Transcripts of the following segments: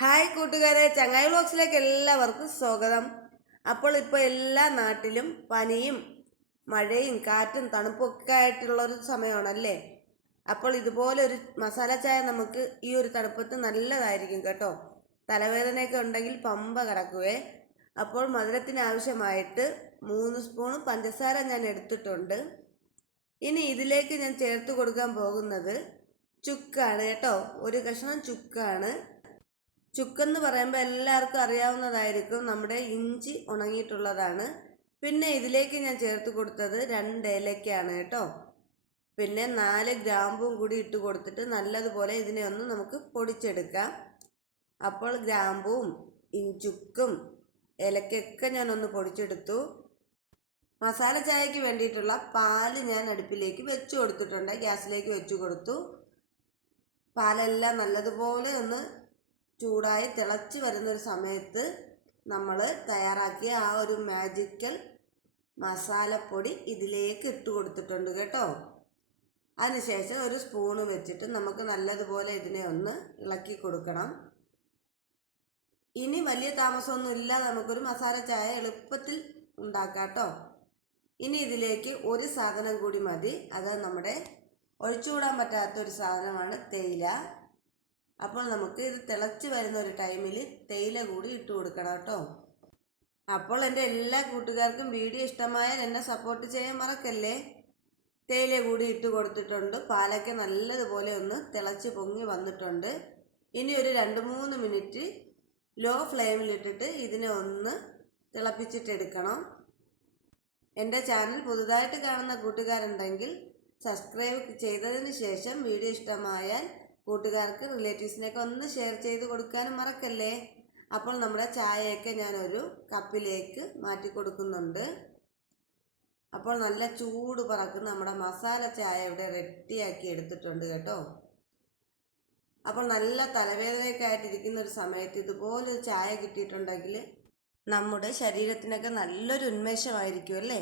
Hi കൂട്ടുകാരെ ചങ്ങായി ബ്ലോക്സിലേക്ക് എല്ലാവർക്കും സ്വാഗതം. അപ്പോൾ ഇപ്പോൾ എല്ലാ നാട്ടിലും പനിയും മഴയും കാറ്റും തണുപ്പൊക്കെ ആയിട്ടുള്ള ഒരു സമയമാണല്ലേ? അപ്പോൾ ഇതുപോലെ ഒരു മസാല ചായ നമുക്ക് ഈ ഒരു തണുപ്പത്ത് നല്ലതായിരിക്കും കേട്ടോ. തലവേദനയൊക്കെ ഉണ്ടെങ്കിൽ പമ്പ കിടക്കുവേ അപ്പോൾ മധുരത്തിന് ആവശ്യമായിട്ട് മൂന്ന് സ്പൂൺ പഞ്ചസാര ഞാൻ എടുത്തിട്ടുണ്ട്. ഇനി ഇതിലേക്ക് ഞാൻ ചേർത്ത് കൊടുക്കാൻ പോകുന്നത് ചുക്കാണ് കേട്ടോ. ഒരു കഷ്ണം ചുക്കാണ്. ചുക്കെന്ന് പറയുമ്പോൾ എല്ലാവർക്കും അറിയാവുന്നതായിരിക്കും. നമ്മുടെ ഇഞ്ചി ഉണങ്ങിയിട്ടുള്ളതാണ്. പിന്നെ ഇതിലേക്ക് ഞാൻ ചേർത്ത് കൊടുത്തത് രണ്ട് ഏലക്കയാണ് കേട്ടോ. പിന്നെ നാല് ഗ്രാമ്പും കൂടി ഇട്ട് കൊടുത്തിട്ട് നല്ലതുപോലെ ഇതിനെ ഒന്ന് നമുക്ക് പൊടിച്ചെടുക്കാം. അപ്പോൾ ഗ്രാമ്പും ഇഞ്ചുക്കും ഇലക്കൊക്കെ ഞാനൊന്ന് പൊടിച്ചെടുത്തു. മസാല ചായക്ക് വേണ്ടിയിട്ടുള്ള പാൽ ഞാൻ അടുപ്പിലേക്ക് വെച്ച് കൊടുത്തിട്ടുണ്ട്. ഗ്യാസിലേക്ക് വെച്ച് കൊടുത്തു. പാലെല്ലാം നല്ലതുപോലെ ഒന്ന് ചൂടായി തിളച്ച് വരുന്നൊരു സമയത്ത് നമ്മൾ തയ്യാറാക്കിയ ആ ഒരു മാജിക്കൽ മസാലപ്പൊടി ഇതിലേക്ക് ഇട്ട് കൊടുത്തിട്ടുണ്ട് കേട്ടോ. അതിനുശേഷം ഒരു സ്പൂണ് വെച്ചിട്ട് നമുക്ക് നല്ലതുപോലെ ഇതിനെ ഒന്ന് ഇളക്കി കൊടുക്കണം. ഇനി വലിയ താമസമൊന്നും ഇല്ലാതെ നമുക്കൊരു മസാല ചായ എളുപ്പത്തിൽ ഉണ്ടാക്കാം കേട്ടോ. ഇനി ഇതിലേക്ക് ഒരു സാധനം കൂടി മതി. അത് നമ്മുടെ ഒഴിച്ചുകൂടാൻ പറ്റാത്ത ഒരു സാധനമാണ് തേയില. അപ്പോൾ നമുക്ക് ഇത് തിളച്ച് വരുന്ന ഒരു ടൈമിൽ തേയില കൂടി ഇട്ട് കൊടുക്കണം കേട്ടോ. അപ്പോൾ എന്റെ എല്ലാ കൂട്ടുകാർക്കും വീഡിയോ ഇഷ്ടമായാൽ എന്നെ സപ്പോർട്ട് ചെയ്യാൻ മറക്കല്ലേ? തേയില കൂടി ഇട്ട് കൊടുത്തിട്ടുണ്ട്. പാലൊക്കെ നല്ലതുപോലെ ഒന്ന് തിളച്ച് പൊങ്ങി വന്നിട്ടുണ്ട്. ഇനി ഒരു രണ്ട് മൂന്ന് മിനിറ്റ് ലോ ഫ്ലെയിമിലിട്ടിട്ട് ഇതിനെ ഒന്ന് തിളപ്പിച്ചിട്ടെടുക്കണം എന്റെ ചാനൽ പുതുതായിട്ട് കാണുന്ന കൂട്ടുകാരുണ്ടെങ്കിൽ സബ്സ്ക്രൈബ് ചെയ്തതിന് ശേഷം വീഡിയോ ഇഷ്ടമായാൽ കൂട്ടുകാർക്ക് റിലേറ്റീവ്സിനൊക്കെ ഒന്ന് ഷെയർ ചെയ്ത് കൊടുക്കാനും മറക്കല്ലേ? അപ്പോൾ നമ്മുടെ ചായയൊക്കെ ഞാനൊരു കപ്പിലേക്ക് മാറ്റി കൊടുക്കുന്നുണ്ട്. അപ്പോൾ നല്ല ചൂട് പറക്കുന്ന നമ്മുടെ മസാല ചായ ഇവിടെ റെഡിയാക്കി എടുത്തിട്ടുണ്ട് കേട്ടോ. അപ്പോൾ നല്ല തലവേദനയൊക്കെ ആയിട്ടിരിക്കുന്ന ഒരു സമയത്ത് ഇതുപോലൊരു ചായ കിട്ടിയിട്ടുണ്ടെങ്കിൽ നമ്മുടെ ശരീരത്തിനൊക്കെ നല്ലൊരു ഉന്മേഷമായിരിക്കും അല്ലേ?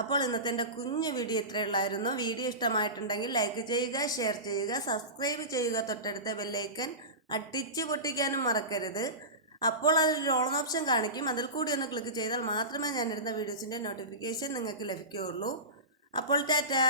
അപ്പോൾ ഇന്നത്തെ എന്റെ കുഞ്ഞു വീഡിയോ ഇത്രയുള്ളായിരുന്നു വീഡിയോ ഇഷ്ടമായിട്ടുണ്ടെങ്കിൽ ലൈക്ക് ചെയ്യുക ഷെയർ ചെയ്യുക സബ്സ്ക്രൈബ് ചെയ്യുക തൊട്ടടുത്ത ബെല്ലൈക്കൻ അട്ടിച്ച് പൊട്ടിക്കാനും മറക്കരുത്. അപ്പോൾ അതിൽ ഓൺ ഓപ്ഷൻ കാണിക്കും. അതിൽ കൂടി ഒന്ന് ക്ലിക്ക് ചെയ്താൽ മാത്രമേ ഞാനിടുന്ന വീഡിയോസിന്റെ നോട്ടിഫിക്കേഷൻ നിങ്ങൾക്ക് ലഭിക്കുകയുള്ളൂ. അപ്പോൾ ടാറ്റാ!